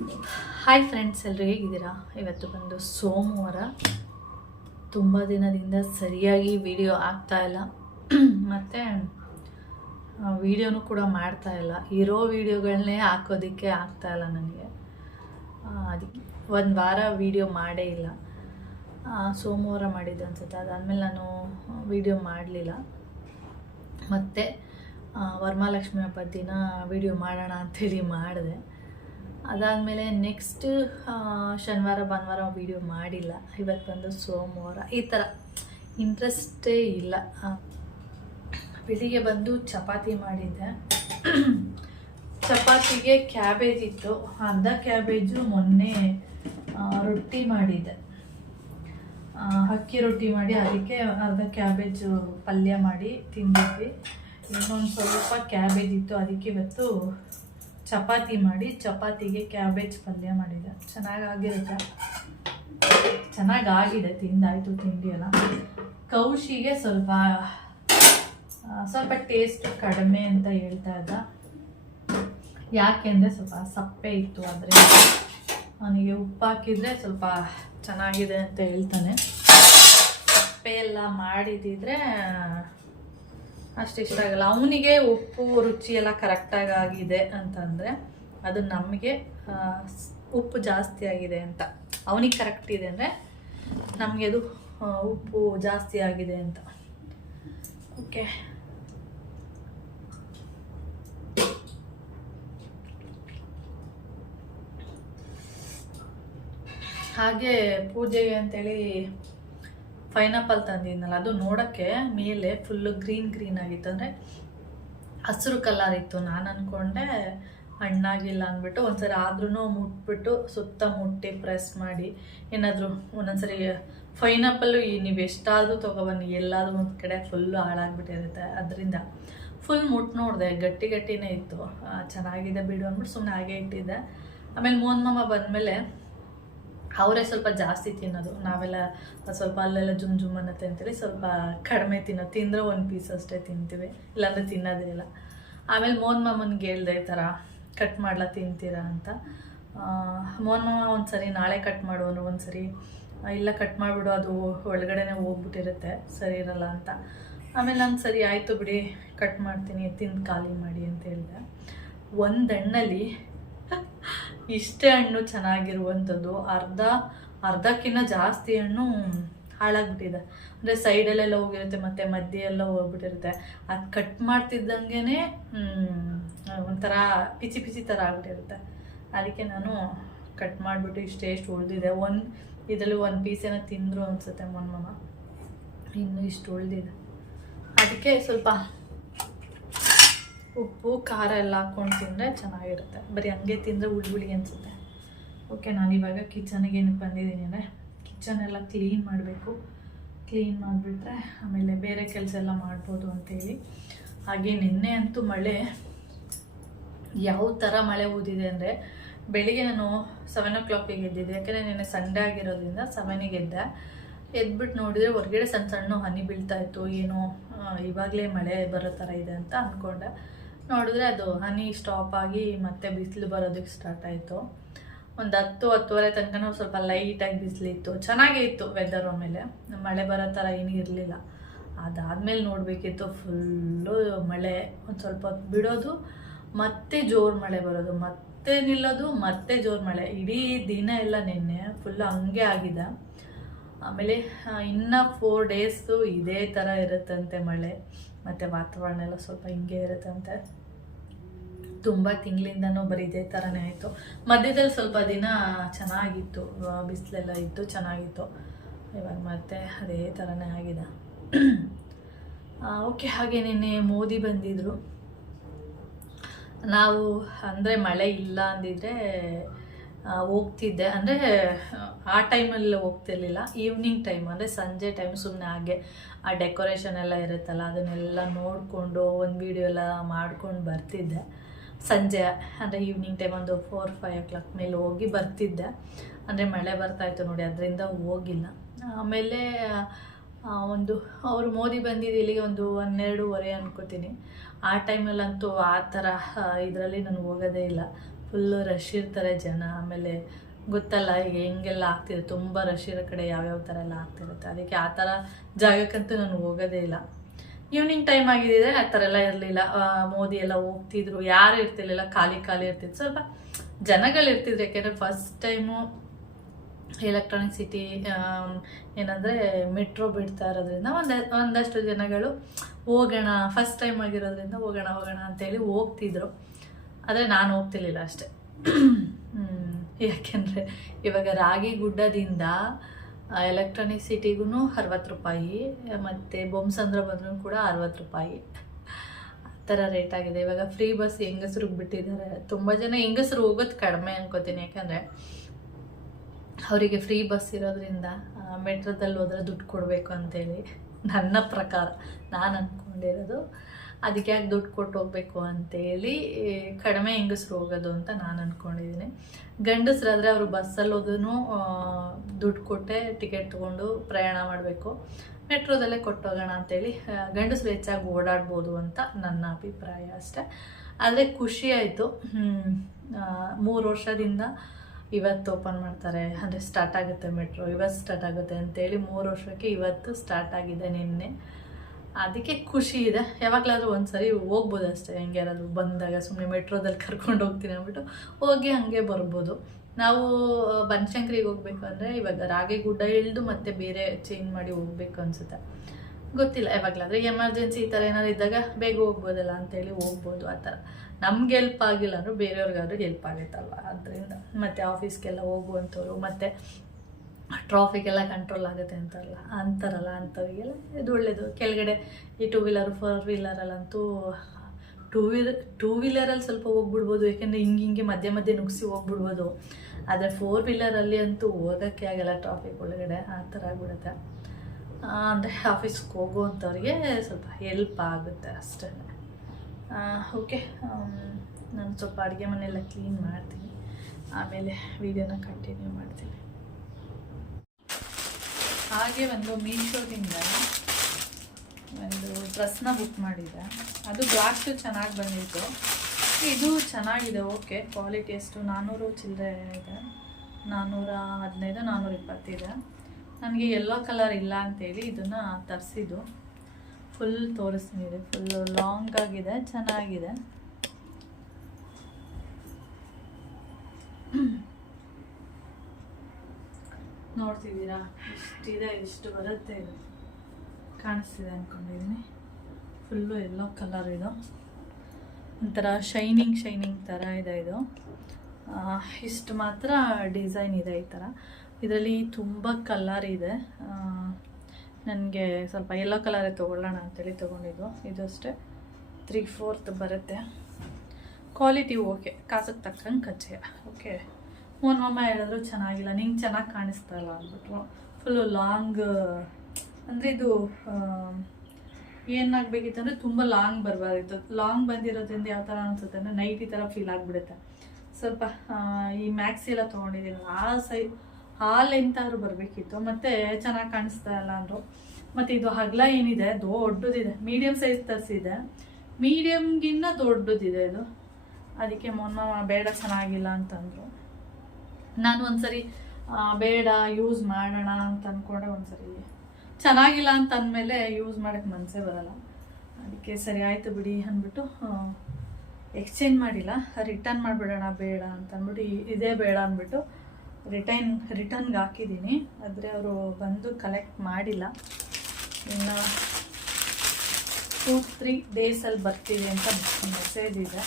Hi friends, ಎಲ್ಲರೂ ಹೇಗಿದ್ದೀರಾ? ಇವತ್ತು ಬಂದು ಸೋಮವಾರ. ತುಂಬ ದಿನದಿಂದ ಸರಿಯಾಗಿ ವಿಡಿಯೋ ಆಗ್ತಾಯಿಲ್ಲ ಮತ್ತು ವಿಡಿಯೋನೂ ಕೂಡ ಮಾಡ್ತಾಯಿಲ್ಲ. ಇರೋ ವಿಡಿಯೋಗಳನ್ನೇ ಹಾಕೋದಕ್ಕೆ ಆಗ್ತಾಯಿಲ್ಲ ನನಗೆ. ಅದಕ್ಕೆ ಒಂದು ವಾರ ವಿಡಿಯೋ ಮಾಡೇ ಇಲ್ಲ. ಸೋಮವಾರ ಮಾಡಿದ್ದೆ ಅನ್ಸುತ್ತೆ. ಅದಾದಮೇಲೆ ನಾನು ವಿಡಿಯೋ ಮಾಡಲಿಲ್ಲ. ಮತ್ತು ವರಮಹಾಲಕ್ಷ್ಮಿ ಹಬ್ಬದ ದಿನ ವಿಡಿಯೋ ಮಾಡೋಣ ಅಂಥೇಳಿ ಮಾಡಿದೆ. ಅದಾದಮೇಲೆ ನೆಕ್ಸ್ಟ್ ಶನಿವಾರ ಭಾನುವಾರ ವೀಡಿಯೋ ಮಾಡಿಲ್ಲ. ಇವತ್ತು ಬಂದು ಸೋಮವಾರ. ಈ ಥರ ಇಂಟ್ರೆಸ್ಟೇ ಇಲ್ಲ. ಬೆಳಿಗ್ಗೆ ಬಂದು ಚಪಾತಿ ಮಾಡಿದ್ದೆ. ಚಪಾತಿಗೆ ಕ್ಯಾಬೇಜ್ ಇತ್ತು, ಅರ್ಧ ಕ್ಯಾಬೇಜು. ಮೊನ್ನೆ ರೊಟ್ಟಿ ಮಾಡಿದ್ದೆ, ಅಕ್ಕಿ ರೊಟ್ಟಿ ಮಾಡಿ ಅದಕ್ಕೆ ಅರ್ಧ ಕ್ಯಾಬೇಜು ಪಲ್ಯ ಮಾಡಿ ತಿಂದಿದ್ವಿ. ಇನ್ನೊಂದು ಸ್ವಲ್ಪ ಕ್ಯಾಬೇಜ್ ಇತ್ತು, ಅದಕ್ಕೆ ಇವತ್ತು ಚಪಾತಿ ಮಾಡಿ ಚಪಾತಿಗೆ ಕ್ಯಾಬೇಜ್ ಪಲ್ಯ ಮಾಡಿದೆ. ಚೆನ್ನಾಗಾಗಿದೆ, ತಿಂದಾಯಿತು ತಿಂಡಿ ಎಲ್ಲ. ಕೌಶಿಗೆ ಸ್ವಲ್ಪ ಟೇಸ್ಟ್ ಕಡಿಮೆ ಅಂತ ಹೇಳ್ತಾ ಇದ್ದ. ಯಾಕೆಂದರೆ ಸ್ವಲ್ಪ ಸಪ್ಪೆ ಇತ್ತು, ಆದರೆ ಅವನಿಗೆ ಉಪ್ಪು ಹಾಕಿದರೆ ಸ್ವಲ್ಪ ಚೆನ್ನಾಗಿದೆ ಅಂತ ಹೇಳ್ತಾನೆ. ಸಪ್ಪೆ ಎಲ್ಲ ಮಾಡಿದಿದ್ರೆ ಅಷ್ಟು ಇಷ್ಟ ಆಗಲ್ಲ. ಅವನಿಗೆ ಉಪ್ಪು ರುಚಿ ಎಲ್ಲ ಕರೆಕ್ಟಾಗಿ ಆಗಿದೆ ಅಂತಂದರೆ ಅದು ನಮಗೆ ಉಪ್ಪು ಜಾಸ್ತಿ ಆಗಿದೆ ಅಂತ. ಅವನಿಗೆ ಕರೆಕ್ಟ್ ಇದೆ ಅಂದರೆ ನಮಗೆ ಅದು ಉಪ್ಪು ಜಾಸ್ತಿ ಆಗಿದೆ ಅಂತ. ಓಕೆ, ಹಾಗೆ ಪೂಜೆಗೆ ಅಂತೇಳಿ ಪೈನಾಪಲ್ ತಂದಿದ್ನಲ್ಲ, ಅದು ನೋಡೋಕ್ಕೆ ಮೇಲೆ ಫುಲ್ಲು ಗ್ರೀನ್ ಆಗಿತ್ತು. ಅಂದರೆ ಹಸಿರು ಕಲರ್ ಇತ್ತು. ನಾನು ಅಂದ್ಕೊಂಡೆ ಹಣ್ಣಾಗಿಲ್ಲ ಅಂದ್ಬಿಟ್ಟು ಒಂದ್ಸರಿ ಆದ್ರೂ ಮುಟ್ಬಿಟ್ಟು ಸುತ್ತ ಮುಟ್ಟಿ ಪ್ರೆಸ್ ಮಾಡಿ ಏನಾದರೂ ಒಂದೊಂದ್ಸರಿ ಪೈನಾಪಲ್ಲು ನೀವು ಎಷ್ಟಾದರೂ ತೊಗೊಬನ್ನಿ, ಎಲ್ಲಾದರೂ ಒಂದು ಕಡೆ ಫುಲ್ಲು ಹಾಳಾಗ್ಬಿಟ್ಟಿರುತ್ತೆ. ಅದರಿಂದ ಫುಲ್ ಮುಟ್ಟು ನೋಡಿದೆ, ಗಟ್ಟಿನೇ ಇತ್ತು. ಚೆನ್ನಾಗಿದೆ ಬಿಡು ಅಂದ್ಬಿಟ್ಟು ಸುಮ್ಮನೆ ಹಾಗೆ ಇಟ್ಟಿದ್ದೆ. ಆಮೇಲೆ ಮೋಹನ್ ಮಾಮ ಬಂದಮೇಲೆ ಅವರೇ ಸ್ವಲ್ಪ ಜಾಸ್ತಿ ತಿನ್ನೋದು. ನಾವೆಲ್ಲ ಸ್ವಲ್ಪ ಅಲ್ಲೆಲ್ಲ ಜುಮ್ ಅನ್ನತ್ತೆ ಅಂತೇಳಿ ಸ್ವಲ್ಪ ಕಡಿಮೆ ತಿನ್ನೋದು. ತಿಂದರೆ ಒಂದು ಪೀಸ್ ಅಷ್ಟೇ ತಿಂತೀವಿ, ಇಲ್ಲಾಂದರೆ ತಿನ್ನೋದೇ ಇಲ್ಲ. ಆಮೇಲೆ ಮೋಹನ್ ಮಾಮನಿಗೆ ಹೇಳ್ದೆ ಈ ಥರ ಕಟ್ ಮಾಡ್ಲಾ ತಿಂತೀರಾ ಅಂತ. ಮೋಹನ್ ಮಾಮ ಒಂದ್ಸರಿ ನಾಳೆ ಕಟ್ ಮಾಡುವನು, ಒಂದ್ಸರಿ ಇಲ್ಲ ಕಟ್ ಮಾಡಿಬಿಡು, ಅದು ಒಳಗಡೆನೇ ಹೋಗ್ಬಿಟ್ಟಿರುತ್ತೆ, ಸರಿ ಇರಲ್ಲ ಅಂತ. ಆಮೇಲೆ ನಾನು ಸರಿ ಆಯಿತು ಬಿಡಿ ಕಟ್ ಮಾಡ್ತೀನಿ, ತಿಂದು ಖಾಲಿ ಮಾಡಿ ಅಂತ ಹೇಳಿದೆ. ಒಂದು ಹಣ್ಣಲ್ಲಿ ಇಷ್ಟೇ ಹಣ್ಣು ಚೆನ್ನಾಗಿರುವಂಥದ್ದು ಅರ್ಧಕ್ಕಿಂತ ಜಾಸ್ತಿ ಹಣ್ಣು ಹಾಳಾಗ್ಬಿಟ್ಟಿದೆ. ಅಂದರೆ ಸೈಡಲ್ಲೆಲ್ಲ ಹೋಗಿರುತ್ತೆ ಮತ್ತು ಮಧ್ಯೆ ಎಲ್ಲ ಹೋಗ್ಬಿಟ್ಟಿರುತ್ತೆ. ಅದು ಕಟ್ ಮಾಡ್ತಿದ್ದಂಗೆ ಒಂಥರ ಪಿಚಿ ಥರ ಆಗ್ಬಿಟ್ಟಿರುತ್ತೆ. ಅದಕ್ಕೆ ನಾನು ಕಟ್ ಮಾಡಿಬಿಟ್ಟು ಇಷ್ಟು ಉಳಿದಿದೆ. ಇದರಲ್ಲಿ ಒಂದು ಪೀಸ್ ಏನೋ ತಿಂದರು ಅನಿಸುತ್ತೆ ಮೊನ್ನೆ. ಇನ್ನು ಇಷ್ಟು ಉಳಿದಿದೆ. ಅದಕ್ಕೆ ಸ್ವಲ್ಪ ಉಪ್ಪು ಖಾರ ಎಲ್ಲ ಹಾಕ್ಕೊಂಡು ತಿಂದರೆ ಚೆನ್ನಾಗಿರುತ್ತೆ. ಬರೀ ಹಂಗೆ ತಿಂದರೆ ಹುಳಿ ಅನಿಸುತ್ತೆ. ಓಕೆ, ನಾನಿವಾಗ ಕಿಚನ್ಗೆ ಏನಕ್ಕೆ ಬಂದಿದ್ದೀನಿ ಅಂದರೆ ಕಿಚನ್ ಎಲ್ಲ ಕ್ಲೀನ್ ಮಾಡಬೇಕು. ಕ್ಲೀನ್ ಮಾಡಿಬಿಟ್ರೆ ಆಮೇಲೆ ಬೇರೆ ಕೆಲಸ ಎಲ್ಲ ಮಾಡ್ಬೋದು ಅಂತೇಳಿ. ಹಾಗೆ ನಿನ್ನೆ ಅಂತೂ ಮಳೆ ಯಾವ ಥರ ಮಳೆ ಊದಿದೆ ಅಂದರೆ, ಬೆಳಿಗ್ಗೆ ನಾನು 7 o'clock ಎದ್ದಿದ್ದೆ. ಯಾಕೆಂದರೆ ನಿನ್ನೆ ಸಂಡೇ ಆಗಿರೋದ್ರಿಂದ 7ಗೆ ಎದ್ಬಿಟ್ಟು ನೋಡಿದರೆ ಹೊರಗಡೆ ಸಣ್ಣ ಹನಿ ಬೀಳ್ತಾ ಇತ್ತು. ಏನೋ ಇವಾಗಲೇ ಮಳೆ ಬರೋ ಥರ ಇದೆ ಅಂತ ಅಂದ್ಕೊಂಡೆ. ನೋಡಿದ್ರೆ ಅದು ಹನಿ ಸ್ಟಾಪ್ ಆಗಿ ಮತ್ತೆ ಬಿಸಿಲು ಬರೋದಕ್ಕೆ ಸ್ಟಾರ್ಟ್ ಆಯಿತು. ಒಂದು 10-10:30 ತನಕ ಸ್ವಲ್ಪ ಲೈಟಾಗಿ ಬಿಸಿಲಿತ್ತು. ಚೆನ್ನಾಗೇ ಇತ್ತು ವೆದರ್. ಆಮೇಲೆ ಮಳೆ ಬರೋ ಥರ ಏನೂ ಇರಲಿಲ್ಲ. ಅದಾದಮೇಲೆ ನೋಡಬೇಕಿತ್ತು ಫುಲ್ಲು ಮಳೆ. ಒಂದು ಸ್ವಲ್ಪ ಹೊತ್ತು ಬಿಡೋದು, ಮತ್ತೆ ಜೋರು ಮಳೆ ಬರೋದು, ಮತ್ತೆ ನಿಲ್ಲೋದು, ಮತ್ತೆ ಜೋರು ಮಳೆ. ಇಡೀ ದಿನ ಎಲ್ಲ ನಿನ್ನೆ ಫುಲ್ಲು ಹಂಗೆ ಆಗಿದೆ. ಆಮೇಲೆ ಇನ್ನು 4 days ಇದೇ ಥರ ಇರುತ್ತಂತೆ ಮಳೆ. ಮತ್ತು ವಾತಾವರಣ ಎಲ್ಲ ಸ್ವಲ್ಪ ಹಿಂಗೆ ಇರುತ್ತಂತೆ. ತುಂಬ ತಿಂಗಳಿಂದನೂ ಬರೀ ಇದೇ ಥರನೇ ಆಯಿತು. ಮಧ್ಯದಲ್ಲಿ ಸ್ವಲ್ಪ ದಿನ ಚೆನ್ನಾಗಿತ್ತು, ಬಿಸಿಲೆಲ್ಲ ಇತ್ತು, ಚೆನ್ನಾಗಿತ್ತು. ಇವಾಗ ಮತ್ತೆ ಅದೇ ಥರನೇ ಆಗಿದೆ. ಓಕೆ, ಹಾಗೆ ನಿನ್ನೆ ಮೋದಿ ಬಂದಿದ್ದರು. ನಾವು ಅಂದರೆ ಮಳೆ ಇಲ್ಲ ಅಂದಿದ್ರೆ ಹೋಗ್ತಿದ್ದೆ. ಅಂದರೆ ಆ ಟೈಮಲ್ಲಿ ಹೋಗ್ತಿರ್ಲಿಲ್ಲ. ಈವ್ನಿಂಗ್ ಟೈಮ್ ಅಂದರೆ ಸಂಜೆ ಟೈಮ್ ಸುಮ್ಮನೆ ಹಾಗೆ ಆ ಡೆಕೋರೇಷನ್ ಎಲ್ಲ ಇರುತ್ತಲ್ಲ, ಅದನ್ನೆಲ್ಲ ನೋಡಿಕೊಂಡು ಒಂದು ವಿಡಿಯೋ ಎಲ್ಲ ಮಾಡ್ಕೊಂಡು ಬರ್ತಿದ್ದೆ. ಸಂಜೆ ಅಂದರೆ ಈವ್ನಿಂಗ್ ಟೈಮ್ ಒಂದು 4-5 o'clock ಮೇಲೆ ಹೋಗಿ ಬರ್ತಿದ್ದೆ. ಅಂದರೆ ಮಳೆ ಬರ್ತಾಯಿತ್ತು ನೋಡಿ, ಅದರಿಂದ ಹೋಗಿಲ್ಲ. ಆಮೇಲೆ ಅವರು ಮೋದಿ ಬಂದಿದ್ದು ಇಲ್ಲಿಗೆ ಒಂದು 12:30 ಅನ್ಕೋತೀನಿ. ಆ ಟೈಮಲ್ಲಂತೂ ಆ ಥರ ಇದರಲ್ಲಿ ನಾನು ಹೋಗೋದೇ ಇಲ್ಲ. ಫುಲ್ಲು ರಶ್ ಇರ್ತಾರೆ ಜನ. ಆಮೇಲೆ ಗೊತ್ತಲ್ಲ ಈಗ ಹೆಂಗೆಲ್ಲ ಆಗ್ತಿದೆ, ತುಂಬ ರಶ್ ಇರೋ ಕಡೆ ಯಾವ್ಯಾವ ಥರ ಎಲ್ಲ ಆಗ್ತಿರುತ್ತೆ. ಅದಕ್ಕೆ ಆ ಥರ ಜಾಗಕ್ಕಂತೂ ನಾನು ಹೋಗೋದೇ ಇಲ್ಲ. ಈವ್ನಿಂಗ್ ಟೈಮ್ ಆಗಿದ್ದರೆ ಆ ಥರ ಎಲ್ಲ ಇರಲಿಲ್ಲ. ಮೋದಿ ಎಲ್ಲ ಹೋಗ್ತಿದ್ರು, ಯಾರು ಇರ್ತಿರ್ಲಿಲ್ಲ, ಖಾಲಿ ಇರ್ತಿತ್ತು. ಸ್ವಲ್ಪ ಜನಗಳಿರ್ತಿದ್ರು, ಯಾಕೆಂದರೆ ಫಸ್ಟ್ ಟೈಮು ಎಲೆಕ್ಟ್ರಾನಿಕ್ ಸಿಟಿ ಏನಂದರೆ ಮೆಟ್ರೋ ಬಿಡ್ತಾ ಇರೋದ್ರಿಂದ ಒಂದಷ್ಟು ಜನಗಳು ಹೋಗೋಣ, ಫಸ್ಟ್ ಟೈಮ್ ಆಗಿರೋದ್ರಿಂದ ಹೋಗೋಣ ಅಂತೇಳಿ ಹೋಗ್ತಿದ್ರು. ಆದರೆ ನಾನು ಹೋಗ್ತಿರ್ಲಿಲ್ಲ ಅಷ್ಟೆ. ಯಾಕೆಂದರೆ ಇವಾಗ ರಾಗಿಗುಡ್ಡದಿಂದ ಎಲೆಕ್ಟ್ರಾನಿಕ್ ಸಿಟಿಗೂ 60 ರೂಪಾಯಿ, ಮತ್ತು ಬೊಮ್ಮಸಂದ್ರ ಬಂದ್ರೂ ಕೂಡ 60 ರೂಪಾಯಿ, ಆ ಥರ ರೇಟ್ ಆಗಿದೆ. ಇವಾಗ ಫ್ರೀ ಬಸ್ ಹೆಂಗಸ್ರಿಗೆ ಬಿಟ್ಟಿದ್ದಾರೆ. ತುಂಬ ಜನ ಹೆಂಗಸರು ಹೋಗೋದು ಕಡಿಮೆ ಅನ್ಕೋತೀನಿ, ಯಾಕಂದರೆ ಅವರಿಗೆ ಫ್ರೀ ಬಸ್ ಇರೋದ್ರಿಂದ ಮೆಟ್ರೋದಲ್ಲಿ ಹೋದ್ರೆ ದುಡ್ಡು ಕೊಡಬೇಕು ಅಂತೇಳಿ ನನ್ನ ಪ್ರಕಾರ ನಾನು ಅಂದ್ಕೊಂಡಿರೋದು. ಅದಕ್ಕೆ ಯಾಕೆ ದುಡ್ಡು ಕೊಟ್ಟು ಹೋಗ್ಬೇಕು ಅಂತೇಳಿ ಕಡಿಮೆ ಹೆಂಗಸ್ರು ಹೋಗೋದು ಅಂತ ನಾನು ಅಂದ್ಕೊಂಡಿದ್ದೀನಿ. ಗಂಡಸ್ರಾದರೆ ಅವರು ಬಸ್ಸಲ್ಲಿ ಹೋದ್ರೂ ದುಡ್ಡು ಕೊಟ್ಟೆ ಟಿಕೆಟ್ ತೊಗೊಂಡು ಪ್ರಯಾಣ ಮಾಡಬೇಕು. ಮೆಟ್ರೋದಲ್ಲೇ ಕೊಟ್ಟೋಗೋಣ ಅಂತೇಳಿ ಗಂಡಸರು ಹೆಚ್ಚಾಗಿ ಓಡಾಡ್ಬೋದು ಅಂತ ನನ್ನ ಅಭಿಪ್ರಾಯ ಅಷ್ಟೆ. ಆದರೆ ಖುಷಿ ಆಯಿತು. 3 ವರ್ಷದಿಂದ ಇವತ್ತು ಓಪನ್ ಮಾಡ್ತಾರೆ, ಅಂದರೆ ಸ್ಟಾರ್ಟ್ ಆಗುತ್ತೆ ಮೆಟ್ರೋ, ಇವತ್ತು ಸ್ಟಾರ್ಟ್ ಆಗುತ್ತೆ ಅಂತೇಳಿ 3 ವರ್ಷಕ್ಕೆ ಇವತ್ತು ಸ್ಟಾರ್ಟ್ ಆಗಿದೆ, ನಿನ್ನೆ. ಅದಕ್ಕೆ ಖುಷಿ ಇದೆ. ಯಾವಾಗಲಾದ್ರೂ ಒಂದ್ಸರಿ ಹೋಗ್ಬೋದು ಅಷ್ಟೇ, ಹೆಂಗೆ ಯಾರಾದರೂ ಬಂದಾಗ ಸುಮ್ಮನೆ ಮೆಟ್ರೋದಲ್ಲಿ ಕರ್ಕೊಂಡು ಹೋಗ್ತೀನಿ ಅಂದ್ಬಿಟ್ಟು ಹೋಗಿ ಹಾಗೆ ಬರ್ಬೋದು. ನಾವು ಬನಶಂಕರಿಗೆ ಹೋಗ್ಬೇಕು ಅಂದರೆ ಇವಾಗ ರಾಗಿಗುಡ್ಡ ಇಳಿದು ಮತ್ತೆ ಬೇರೆ ಚೇಂಜ್ ಮಾಡಿ ಹೋಗ್ಬೇಕು ಅನಿಸುತ್ತೆ, ಗೊತ್ತಿಲ್ಲ. ಯಾವಾಗಲಾದರೆ ಎಮರ್ಜೆನ್ಸಿ ಈ ಥರ ಏನಾದ್ರು ಇದ್ದಾಗ ಬೇಗ ಹೋಗ್ಬೋದಲ್ಲ ಅಂತೇಳಿ ಹೋಗ್ಬೋದು. ಆ ಥರ ನಮ್ಗೆ ಹೆಲ್ಪ್ ಆಗಿಲ್ಲ ಅಂದರೂ ಬೇರೆಯವ್ರಿಗಾದ್ರೂ ಹೆಲ್ಪ್ ಆಗುತ್ತಲ್ವ, ಅದರಿಂದ. ಮತ್ತು ಆಫೀಸ್ಗೆಲ್ಲ ಹೋಗುವಂಥವ್ರು, ಮತ್ತು ಟ್ರಾಫಿಕೆಲ್ಲ ಕಂಟ್ರೋಲ್ ಆಗುತ್ತೆ ಅಂತಾರಲ್ಲ ಅಂಥವ್ರಿಗೆಲ್ಲ ಇದು ಒಳ್ಳೆಯದು. ಕೆಳಗಡೆ ಈ 2 ವೀಲರ್ 4 ವೀಲರಲ್ಲಂತೂ ಟೂ ವೀಲರಲ್ಲಿ ಸ್ವಲ್ಪ ಹೋಗ್ಬಿಡ್ಬೋದು, ಯಾಕೆಂದರೆ ಹಿಂಗೆ ಮಧ್ಯೆ ನುಗ್ಸಿ ಹೋಗ್ಬಿಡ್ಬೋದು. ಆದರೆ 4 ವೀಲರಲ್ಲಿ ಅಂತೂ ಹೋಗೋಕ್ಕೆ ಆಗಲ್ಲ ಟ್ರಾಫಿಕ್ ಒಳಗಡೆ, ಆ ಥರ ಆಗ್ಬಿಡುತ್ತೆ. ಅಂದರೆ ಆಫೀಸ್ಗೆ ಹೋಗುವಂಥವ್ರಿಗೆ ಸ್ವಲ್ಪ ಹೆಲ್ಪ್ ಆಗುತ್ತೆ ಅಷ್ಟೇ. ಓಕೆ, ನಾನು ಸ್ವಲ್ಪ ಅಡುಗೆ ಮನೆಯೆಲ್ಲ ಕ್ಲೀನ್ ಮಾಡ್ತೀನಿ, ಆಮೇಲೆ ವಿಡಿಯೋನ ಕಂಟಿನ್ಯೂ ಮಾಡ್ತೀನಿ. ಹಾಗೆ ಒಂದು ಮೀಶೋದಿಂದ ಒಂದು ಡ್ರೆಸ್ನ ಬುಕ್ ಮಾಡಿದ್ದೆ. ಅದು ಬ್ಲಾಕ್ಸು ಚೆನ್ನಾಗಿ ಬಂದಿತ್ತು, ಇದು ಚೆನ್ನಾಗಿದೆ. ಓಕೆ, ಕ್ವಾಲಿಟಿ ಎಷ್ಟು 400 ಚಿಲ್ಲರೆ ಇದೆ, 415 420 ಇದೆ. ನನಗೆ ಯೆಲ್ಲೋ ಕಲರ್ ಇಲ್ಲ ಅಂತೇಳಿ ಇದನ್ನು ತರಿಸಿದ್ದು. ಫುಲ್ ತೋರಿಸ್ತೀನಿ, ಫುಲ್ಲು ಲಾಂಗ್ ಆಗಿದೆ, ಚೆನ್ನಾಗಿದೆ. ನೋಡ್ತಿದ್ದೀರಾ ಇಷ್ಟಿದೆ, ಇಷ್ಟು ಬರುತ್ತೆ. ಇದು ಕಾಣಿಸ್ತಿದೆ ಅಂದ್ಕೊಂಡಿದ್ದೀನಿ. ಫುಲ್ಲು ಯೆಲ್ಲೋ ಕಲರ್, ಇದು ಒಂಥರ ಶೈನಿಂಗ್ ಥರ ಇದೆ. ಇದು ಇಷ್ಟು ಮಾತ್ರ ಡಿಸೈನ್ ಇದೆ ಈ ಥರ. ಇದರಲ್ಲಿ ತುಂಬ ಕಲರ್ ಇದೆ. ನನಗೆ ಸ್ವಲ್ಪ ಯೆಲ್ಲೋ ಕಲರೇ ತೊಗೊಳ್ಳೋಣ ಅಂತೇಳಿ ತೊಗೊಂಡಿದ್ದು. ಇದು ಅಷ್ಟೇ 3/4 ಬರುತ್ತೆ. ಕ್ವಾಲಿಟಿ ಓಕೆ, ಕಾಸಕ್ಕೆ ತಕ್ಕಂಗೆ ಕಚ್ಚೆ. ಓಕೆ, ಮಮ್ಮ ಹೇಳಿದ್ರು ಚೆನ್ನಾಗಿಲ್ಲ, ನಿಂಗೆ ಚೆನ್ನಾಗಿ ಕಾಣಿಸ್ತಾ ಇಲ್ಲ ಅಂದ್ಬಿಟ್ರು. ಫುಲ್ಲು ಲಾಂಗ್, ಅಂದರೆ ಇದು ಏನಾಗಬೇಕಿತ್ತು ಅಂದರೆ ತುಂಬ ಲಾಂಗ್ ಬರಬಾರ್ದಿತ್ತು. ಲಾಂಗ್ ಬಂದಿರೋದ್ರಿಂದ ಯಾವ ಥರ ಅನಿಸುತ್ತೆ ಅಂದರೆ ನೈಟ್ ಈ ಥರ ಫೀಲ್ ಆಗಿಬಿಡುತ್ತೆ. ಸ್ವಲ್ಪ ಈ ಮ್ಯಾಕ್ಸಿ ಎಲ್ಲ ತೊಗೊಂಡಿದ್ದೀನಿ, ಆ ಲೆಂತಾದ್ರೂ ಬರಬೇಕಿತ್ತು. ಮತ್ತು ಚೆನ್ನಾಗಿ ಕಾಣಿಸ್ತಾ ಇಲ್ಲ ಅಂದರು. ಮತ್ತು ಇದು ಹಗ್ಲ ಏನಿದೆ ದೊಡ್ಡದಿದೆ, ಮೀಡಿಯಮ್ ಸೈಜ್ ತರಿಸಿದೆ, ಮೀಡಿಯಮ್ಗಿನ್ನ ದೊಡ್ಡದಿದೆ ಇದು. ಅದಕ್ಕೆ ಮೊನ್ನ ಬೇಡ, ಚೆನ್ನಾಗಿಲ್ಲ ಅಂತಂದರು. ನಾನು ಒಂದ್ಸರಿ ಬೇಡ ಯೂಸ್ ಮಾಡೋಣ ಅಂತ ಅಂದ್ಕೊಂಡೆ, ಒಂದ್ಸರಿ ಚೆನ್ನಾಗಿಲ್ಲ ಅಂತ ಅಂದಮೇಲೆ ಯೂಸ್ ಮಾಡೋಕ್ಕೆ ಮನಸ್ಸೇ ಬರಲ್ಲ. ಅದಕ್ಕೆ ಸರಿ ಆಯಿತು ಬಿಡಿ ಅಂದ್ಬಿಟ್ಟು ಎಕ್ಸ್ಚೇಂಜ್ ಮಾಡಿಲ್ಲ, ರಿಟರ್ನ್ ಮಾಡಿಬಿಡೋಣ ಬೇಡ ಅಂತ ಅಂದ್ಬಿಟ್ಟು ಇದೇ ಬೇಡ ಅಂದ್ಬಿಟ್ಟು ರಿಟರ್ನ್ಗೆ ಹಾಕಿದ್ದೀನಿ. ಆದರೆ ಅವರು ಬಂದು ಕಲೆಕ್ಟ್ ಮಾಡಿಲ್ಲ, ಇನ್ನು 2-3 ಡೇಸಲ್ಲಿ ಬರ್ತೀವಿ ಅಂತ ಮೆಸೇಜ್ ಇದೆ.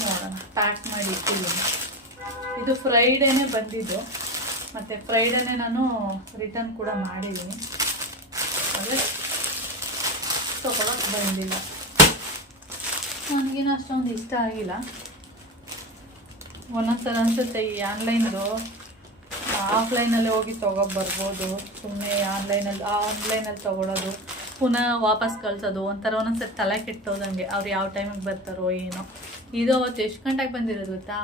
ನೋಡೋಣ, ಪ್ಯಾಕ್ ಮಾಡಿ ಇಟ್ಟಿದ್ದೀನಿ. ಇದು ಫ್ರೈಡೇನೇ ಬಂದಿದ್ದು, ಮತ್ತು ಫ್ರೈಡೇನೇ ನಾನು ರಿಟರ್ನ್ ಕೂಡ ಮಾಡಿದ್ದೀನಿ. ಆದರೆ ತೊಗೊಳಕ್ಕೆ ಬಂದಿಲ್ಲ, ನನಗೇನು ಅಷ್ಟೊಂದು ಇಷ್ಟ ಆಗಿಲ್ಲ. ಒಂದೊಂದ್ಸಲ ಅನಿಸುತ್ತೆ ಈ ಆನ್ಲೈನ್ದು ಆಫ್ಲೈನಲ್ಲಿ ಹೋಗಿ ತೊಗೊಬರ್ಬೋದು, ಸುಮ್ಮನೆ ಆನ್ಲೈನಲ್ಲಿ ತೊಗೊಳೋದು ಪುನಃ ವಾಪಸ್ ಕಳಿಸೋದು ಒಂಥರ ಒಂದೊಂದ್ಸರಿ ತಲೆ ಕೆಟ್ಟೋದಂಗೆ. ಅವ್ರು ಯಾವ ಟೈಮಿಗೆ ಬರ್ತಾರೋ ಏನೋ. ಇದು ಅವತ್ತು ಎಷ್ಟು ಗಂಟೆಗೆ ಬಂದಿರೋದು ಗೊತ್ತಾ?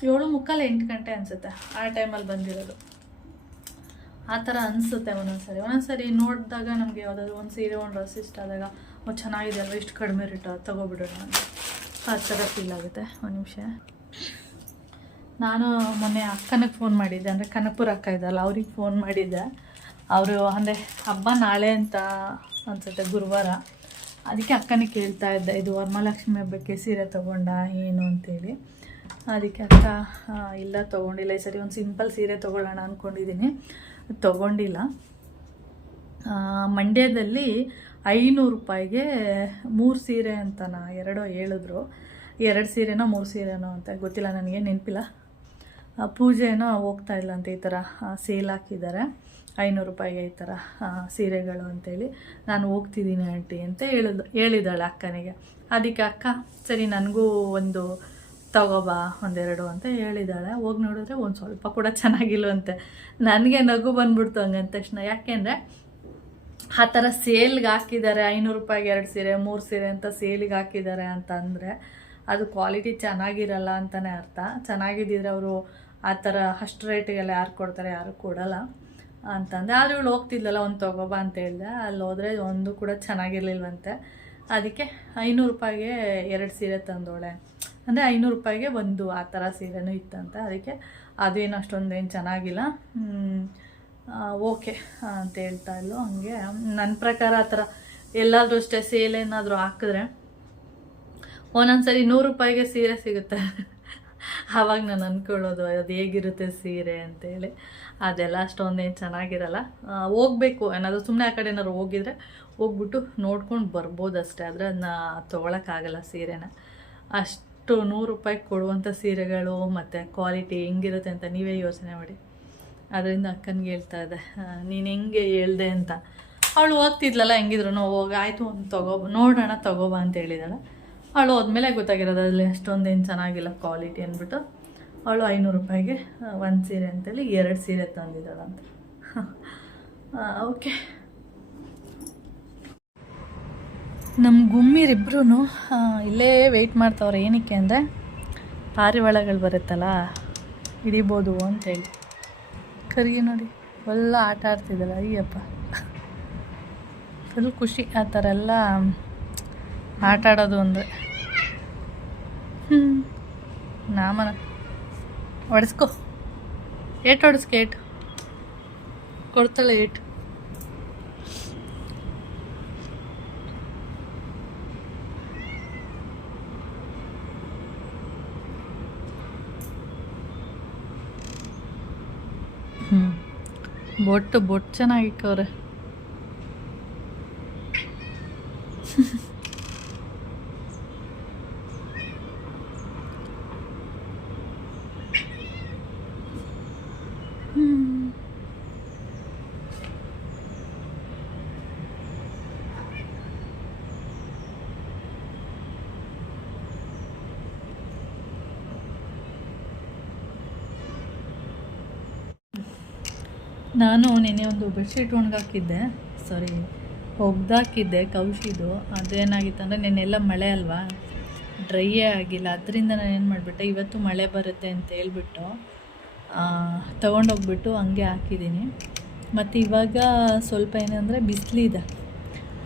7:45 8 ಗಂಟೆ ಅನಿಸುತ್ತೆ, ಆ ಟೈಮಲ್ಲಿ ಬಂದಿರೋದು. ಆ ಥರ ಅನಿಸುತ್ತೆ ಒಂದೊಂದ್ಸರಿ ನೋಡಿದಾಗ ನಮಗೆ ಯಾವುದಾದ್ರು ಒಂದು ಸೀರೆ ಒಂದು ಡ್ರೆಸ್ ಇಷ್ಟ ಆದಾಗ ಚೆನ್ನಾಗಿದೆ ಅಲ್ವ, ಇಷ್ಟು ಕಡಿಮೆ ರೇಟು ತೊಗೊಬಿಡೋಣ ಅಂತ ಆ ಥರ ಫೀಲ್ ಆಗುತ್ತೆ. ಒಂದು ನಿಮಿಷ, ನಾನು ಮೊನ್ನೆ ಅಕ್ಕನಿಗೆ ಫೋನ್ ಮಾಡಿದ್ದೆ, ಅಂದರೆ ಕನಕಪುರ ಅಕ್ಕ ಇದ್ದಲ್ಲ ಅವ್ರಿಗೆ ಫೋನ್ ಮಾಡಿದ್ದೆ. ಅವರು ಅಂದರೆ ಹಬ್ಬ ನಾಳೆ ಅಂತ ಅನ್ಸುತ್ತೆ, ಗುರುವಾರ. ಅದಕ್ಕೆ ಅಕ್ಕನಿಗೆ ಕೇಳ್ತಾ ಇದ್ದೆ, ಇದು ವರಮಹಾಲಕ್ಷ್ಮಿ ಹಬ್ಬಕ್ಕೆ ಸೀರೆ ತೊಗೊಂಡ ಏನು ಅಂತೇಳಿ. ಅದಕ್ಕೆ ಅಕ್ಕ ಇಲ್ಲ ತೊಗೊಂಡಿಲ್ಲ, ಈ ಸರಿ ಒಂದು ಸಿಂಪಲ್ ಸೀರೆ ತೊಗೊಳ್ಳೋಣ ಅಂದ್ಕೊಂಡಿದ್ದೀನಿ, ತೊಗೊಂಡಿಲ್ಲ. ಮಂಡ್ಯದಲ್ಲಿ 500 ರೂಪಾಯಿಗೆ 3 ಸೀರೆ ಅಂತನ ಎರಡೋ ಹೇಳಿದ್ರು, 2 ಸೀರೆನೋ 3 ಸೀರೆನೋ ಅಂತ ಗೊತ್ತಿಲ್ಲ, ನನಗೆ ನೆನಪಿಲ್ಲ. ಪೂಜೆನೋ ಹೋಗ್ತಾ ಇಲ್ಲ ಅಂತ ಈ ಥರ ಸೇಲ್ ಹಾಕಿದ್ದಾರೆ, 500 ರೂಪಾಯಿಗೆ ಈ ಥರ ಸೀರೆಗಳು ಅಂತೇಳಿ. ನಾನು ಹೋಗ್ತಿದ್ದೀನಿ ಆಂಟಿ ಅಂತ ಹೇಳಿದಾಳೆ ಅಕ್ಕನಿಗೆ. ಅದಕ್ಕೆ ಅಕ್ಕ ಸರಿ ನನಗೂ ಒಂದು ತಗೋಬಾ ಒಂದೆರಡು ಅಂತ ಹೇಳಿದಾಳೆ. ಹೋಗಿ ನೋಡಿದ್ರೆ ಒಂದು ಸ್ವಲ್ಪ ಕೂಡ ಚೆನ್ನಾಗಿಲ್ವಂತೆ. ನನಗೆ ನಗು ಬಂದ್ಬಿಡ್ತು ಹಂಗಂದ ತಕ್ಷಣ. ಯಾಕೆಂದರೆ ಆ ಥರ ಸೇಲ್ಗೆ ಹಾಕಿದ್ದಾರೆ, 500 ರೂಪಾಯಿಗೆ 2 ಸೀರೆ 3 ಸೀರೆ ಅಂತ ಸೇಲಿಗೆ ಹಾಕಿದ್ದಾರೆ ಅಂತ ಅಂದರೆ ಅದು ಕ್ವಾಲಿಟಿ ಚೆನ್ನಾಗಿರಲ್ಲ ಅಂತಲೇ ಅರ್ಥ. ಚೆನ್ನಾಗಿದ್ದಿದ್ರೆ ಅವರು ಆ ಥರ ಅಷ್ಟು ರೇಟಿಗೆಲ್ಲ ಯಾರು ಕೊಡ್ತಾರೆ, ಯಾರು ಕೊಡಲ್ಲ ಅಂತಂದೆ. ಆದರೆ ಇವಳು ಹೋಗ್ತಿದ್ಲಲ್ಲ, ಒಂದು ತೊಗೊಬಾ ಅಂತ ಹೇಳಿದೆ. ಅಲ್ಲಿ ಹೋದರೆ ಒಂದು ಕೂಡ ಚೆನ್ನಾಗಿರ್ಲಿಲ್ವಂತೆ. ಅದಕ್ಕೆ 500 ರೂಪಾಯಿಗೆ 2 ಸೀರೆ ತಂದೋಳೆ, ಅಂದರೆ 500 ರೂಪಾಯಿಗೆ ಒಂದು ಆ ಥರ ಸೀರೆನೂ ಇತ್ತಂತೆ. ಅದಕ್ಕೆ ಅದೇನು ಅಷ್ಟೊಂದೇನು ಚೆನ್ನಾಗಿಲ್ಲ, ಓಕೆ ಅಂತ ಹೇಳ್ತಾ ಇದ್ಲು. ಹಂಗೆ ನನ್ನ ಪ್ರಕಾರ ಆ ಥರ ಎಲ್ಲಾದರೂ ಅಷ್ಟೇ ಸೇಲ್ ಏನಾದರೂ ಹಾಕಿದ್ರೆ ಒಂದೊಂದ್ಸರಿ 100 ರೂಪಾಯಿಗೆ ಸೀರೆ ಸಿಗುತ್ತೆ. ಆವಾಗ ನಾನು ಅಂದ್ಕೊಳ್ಳೋದು ಅದು ಹೇಗಿರುತ್ತೆ ಸೀರೆ ಅಂತೇಳಿ. ಅದೆಲ್ಲ ಅಷ್ಟೊಂದೇನು ಚೆನ್ನಾಗಿರಲ್ಲ. ಹೋಗ್ಬೇಕು ಏನಾದರೂ ಸುಮ್ಮನೆ ಆ ಕಡೆ ಏನಾದ್ರು ಹೋಗಿದ್ರೆ ಹೋಗ್ಬಿಟ್ಟು ನೋಡ್ಕೊಂಡು ಬರ್ಬೋದು ಅಷ್ಟೇ. ಆದರೆ ಅದನ್ನ ತೊಗೊಳಕ್ಕಾಗಲ್ಲ ಸೀರೆನ. ಅಷ್ಟು 100 ರೂಪಾಯಿಗೆ ಕೊಡುವಂಥ ಸೀರೆಗಳು ಮತ್ತು ಕ್ವಾಲಿಟಿ ಹೆಂಗಿರುತ್ತೆ ಅಂತ ನೀವೇ ಯೋಚನೆ ಮಾಡಿ. ಅದರಿಂದ ಅಕ್ಕನಿಗೆ ಹೇಳ್ತಾ ಇದ್ದೆ, ನೀನು ಹೆಂಗೆ ಹೇಳ್ದೆ ಅಂತ. ಅವಳು ಹೋಗ್ತಿದ್ಲಲ್ಲ, ಹೆಂಗಿದ್ರು ಹೋಗಿ ಆಯಿತು ಒಂದು ನೋಡೋಣ ತೊಗೋಬಾ ಅಂತ ಹೇಳಿದಾಳೆ. ಅವಳು ಹೋದ್ಮೇಲೆ ಗೊತ್ತಾಗಿರೋದು ಅಲ್ಲಿ ಅಷ್ಟೊಂದೇನು ಚೆನ್ನಾಗಿಲ್ಲ ಕ್ವಾಲಿಟಿ ಅಂದ್ಬಿಟ್ಟು. ಅವಳು 500 ರೂಪಾಯಿಗೆ 1 ಸೀರೆ ಅಂತೇಳಿ 2 ಸೀರೆ ತಂದಿದ್ದಾಳಂತ. ಓಕೆ, ನಮ್ಮ ಗುಮ್ಮಿರಿಬ್ರು ಇಲ್ಲೇ ವೆಯ್ಟ್ ಮಾಡ್ತಾವ್ರೆ. ಏನಕ್ಕೆ ಅಂದರೆ ಪಾರಿವಾಳಗಳು ಬರುತ್ತಲ್ಲ, ಹಿಡಿಬೋದು ಅಂತೇಳಿ. ಕರಿಗೆ ನೋಡಿ ಎಲ್ಲ ಆಟ ಆಡ್ತಿದ್ದಲ್ಲ, ಅಯ್ಯಪ್ಪ ಫುಲ್ ಖುಷಿ ಆ ಥರ ಎಲ್ಲ ಆಟ ಆಡೋದು ಅಂದರೆ. ನಾಮನ ಹೊಡೆಸ್ಕೊ, ಏಟು ಹೊಡೆಸ್ಕೊ, ಏಟು ಕೊಡ್ತಾಳೆ ಏಟು. ಬೊಟ್ಟು ಚೆನ್ನಾಗಿಕ್ಕವ್ರೆ. ನಾನು ನೆನ್ನೆ ಒಂದು ಬೆಡ್ಶೀಟ್ ಒಣಗಾಕಿದ್ದೆ, ಒಗ್ದಾಕಿದ್ದೆ ಕೌಶಿದು. ಅದೇನಾಗಿತ್ತು ಅಂದರೆ ನೆನ್ನೆಲ್ಲ ಮಳೆ ಅಲ್ವಾ, ಡ್ರೈಯೇ ಆಗಿಲ್ಲ. ಅದರಿಂದ ನಾನು ಏನು ಮಾಡಿಬಿಟ್ಟೆ, ಇವತ್ತು ಮಳೆ ಬರುತ್ತೆ ಅಂತ ಹೇಳ್ಬಿಟ್ಟು ತೊಗೊಂಡೋಗ್ಬಿಟ್ಟು ಹಂಗೆ ಹಾಕಿದ್ದೀನಿ. ಮತ್ತು ಇವಾಗ ಸ್ವಲ್ಪ ಏನಂದರೆ ಬಿಸಿಲಿದೆ,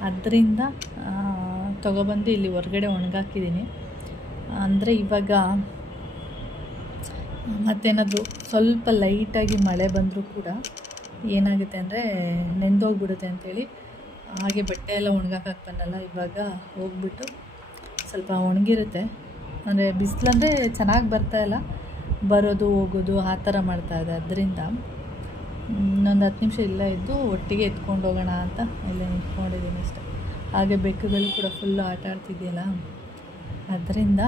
ಅದರಿಂದ ತೊಗೊಬಂದು ಇಲ್ಲಿ ಹೊರಗಡೆ ಒಣಗಾಕಿದ್ದೀನಿ. ಅಂದರೆ ಇವಾಗ ಮತ್ತೇನಾದರೂ ಸ್ವಲ್ಪ ಲೈಟಾಗಿ ಮಳೆ ಬಂದರೂ ಕೂಡ ಏನಾಗುತ್ತೆ ಅಂದರೆ ನೆಂದೋಗ್ಬಿಡುತ್ತೆ ಅಂಥೇಳಿ ಹಾಗೆ ಬಟ್ಟೆ ಎಲ್ಲ ಒಣಗಾಕಕ್ಕೆ ಬಂದಲ್ಲ. ಇವಾಗ ಹೋಗ್ಬಿಟ್ಟು ಸ್ವಲ್ಪ ಒಣಗಿರುತ್ತೆ. ಅಂದರೆ ಬಿಸಿಲಂದರೆ ಚೆನ್ನಾಗಿ ಬರ್ತಾಯಿಲ್ಲ, ಬರೋದು ಹೋಗೋದು ಆ ಥರ ಮಾಡ್ತಾಯಿದೆ. ಅದರಿಂದ ಇನ್ನೊಂದು 10 ನಿಮಿಷ ಇಲ್ಲೇ ಇದ್ದು ಒಟ್ಟಿಗೆ ಎತ್ಕೊಂಡು ಹೋಗೋಣ ಅಂತ ಇಲ್ಲೇ ನಿಂತ್ಕೊಂಡಿದ್ದೀನಿ ಅಷ್ಟೆ. ಹಾಗೆ ಬೆಕ್ಕುಗಳು ಕೂಡ ಫುಲ್ಲು ಆಟ ಆಡ್ತಿದೆಯಲ್ಲ, ಅದರಿಂದ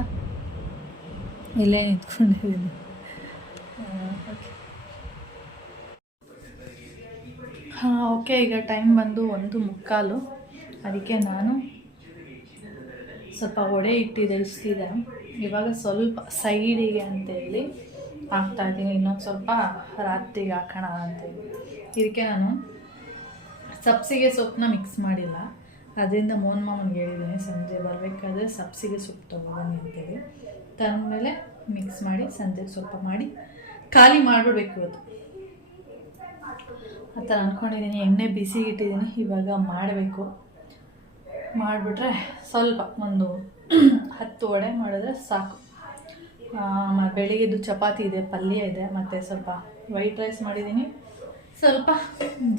ಇಲ್ಲೇ ನಿಂತ್ಕೊಂಡಿದ್ದೀನಿ. ಓಕೆ, ಈಗ ಟೈಮ್ ಬಂದು 1:15. ಅದಕ್ಕೆ ನಾನು ಸ್ವಲ್ಪ ವಡೆ ಇಟ್ಟಿದೆ, ಇಷ್ಟಿದೆ. ಇವಾಗ ಸ್ವಲ್ಪ ಸೈಡಿಗೆ ಅಂತೇಳಿ ಹಾಕ್ತಾಯಿದ್ದೀನಿ, ಇನ್ನೊಂದು ಸ್ವಲ್ಪ ರಾತ್ರಿಗೆ ಹಾಕೋಣ ಅಂತೇಳಿ. ಇದಕ್ಕೆ ನಾನು ಸಬ್ಸಿಗೆ ಸೊಪ್ಪನ್ನ ಮಿಕ್ಸ್ ಮಾಡಿಲ್ಲ, ಅದರಿಂದ ಮೋಹನ್ ಮಾಮನಿಗೆ ಹೇಳಿದ್ದೀನಿ ಸಂಜೆ ಬರಬೇಕಾದ್ರೆ ಸಬ್ಸಿಗೆ ಸೊಪ್ಪು ತೊಗೊಬನ್ನಿ ಅಂತೇಳಿ. ತಂದಮೇಲೆ ಮಿಕ್ಸ್ ಮಾಡಿ ಸಂಜೆಗೆ ಸ್ವಲ್ಪ ಮಾಡಿ ಖಾಲಿ ಮಾಡಿಬಿಡ್ಬೇಕು ಇವತ್ತು ಆ ಥರ ಅಂದ್ಕೊಂಡಿದ್ದೀನಿ. ಎಣ್ಣೆ ಬಿಸಿಗಿಟ್ಟಿದ್ದೀನಿ, ಇವಾಗ ಮಾಡಬೇಕು. ಮಾಡಿಬಿಟ್ರೆ ಸ್ವಲ್ಪ ಒಂದು 10 ವಡೆ ಮಾಡಿದ್ರೆ ಸಾಕು. ಬೆಳಿಗ್ಗೆದು ಚಪಾತಿ ಇದೆ, ಪಲ್ಯ ಇದೆ, ಮತ್ತು ಸ್ವಲ್ಪ ವೈಟ್ ರೈಸ್ ಮಾಡಿದ್ದೀನಿ, ಸ್ವಲ್ಪ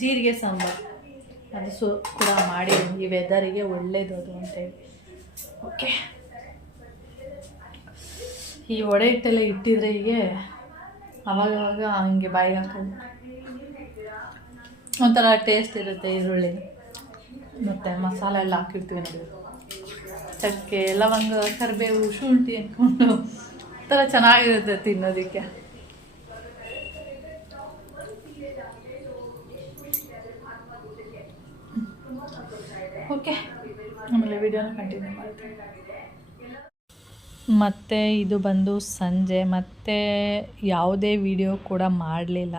ಜೀರಿಗೆ ಸಾಂಬಾರು ಅದು ಕೂಡ ಮಾಡಿ ಈ ವೆದರಿಗೆ ಒಳ್ಳೇದು ಅದು ಅಂತೇಳಿ. ಓಕೆ, ಈ ವಡೆ ಹಿಟ್ಟೆಲ್ಲ ಇಟ್ಟಿದ್ರೆ ಹೀಗೆ ಅವಾಗವಾಗ ಹಂಗೆ ಬಾಯಿಗೆ ಹಾಕೋದು ಒಂಥರ ಟೇಸ್ಟ್ ಇರುತ್ತೆ. ಈರುಳ್ಳಿ ಮತ್ತು ಮಸಾಲೆ ಎಲ್ಲ ಹಾಕಿರ್ತೀವಿ ನೋಡಿ, ಚಕ್ಕೆ, ಲವಂಗ, ಕರಿಬೇವು, ಶುಂಠಿ ಅಂದ್ಕೊಂಡು ಒಂಥರ ಚೆನ್ನಾಗಿರುತ್ತೆ ತಿನ್ನೋದಕ್ಕೆ. ಓಕೆ, ಆಮೇಲೆ ವಿಡಿಯೋನ ಕಂಟಿನ್ಯೂ ಮಾಡ್ತೀನಿ. ಮತ್ತು ಇದು ಬಂದು ಸಂಜೆ, ಮತ್ತು ಯಾವುದೇ ವಿಡಿಯೋ ಕೂಡ ಮಾಡಲಿಲ್ಲ,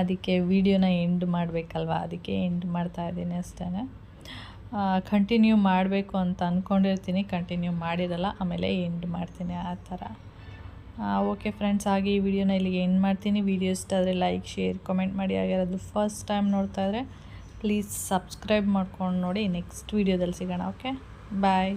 ಅದಕ್ಕೆ ವಿಡಿಯೋನ ಎಂಡ್ ಮಾಡಬೇಕಲ್ವ, ಅದಕ್ಕೆ ಎಂಡ್ ಮಾಡ್ತಾಯಿದ್ದೀನಿ ಅಷ್ಟೇ. ಕಂಟಿನ್ಯೂ ಮಾಡಬೇಕು ಅಂತ ಅಂದ್ಕೊಂಡಿರ್ತೀನಿ, ಕಂಟಿನ್ಯೂ ಮಾಡಿರಲ್ಲ, ಆಮೇಲೆ ಎಂಡ್ ಮಾಡ್ತೀನಿ ಆ ಥರ. ಓಕೆ ಫ್ರೆಂಡ್ಸ್, ಹಾಗೆ ಈ ವಿಡಿಯೋನ ಇಲ್ಲಿಗೆ ಎಂಡ್ ಮಾಡ್ತೀನಿ. ವಿಡಿಯೋ ಇಷ್ಟ ಆದರೆ ಲೈಕ್, ಶೇರ್, ಕಮೆಂಟ್ ಮಾಡಿ. ಹಾಗೆ ಅದು ಫಸ್ಟ್ ಟೈಮ್ ನೋಡ್ತಾ ಇದ್ದರೆ ಪ್ಲೀಸ್ ಸಬ್ಸ್ಕ್ರೈಬ್ ಮಾಡ್ಕೊಂಡು ನೋಡಿ. ನೆಕ್ಸ್ಟ್ ವಿಡಿಯೋದಲ್ಲಿ ಸಿಗೋಣ. ಓಕೆ, ಬಾಯ್.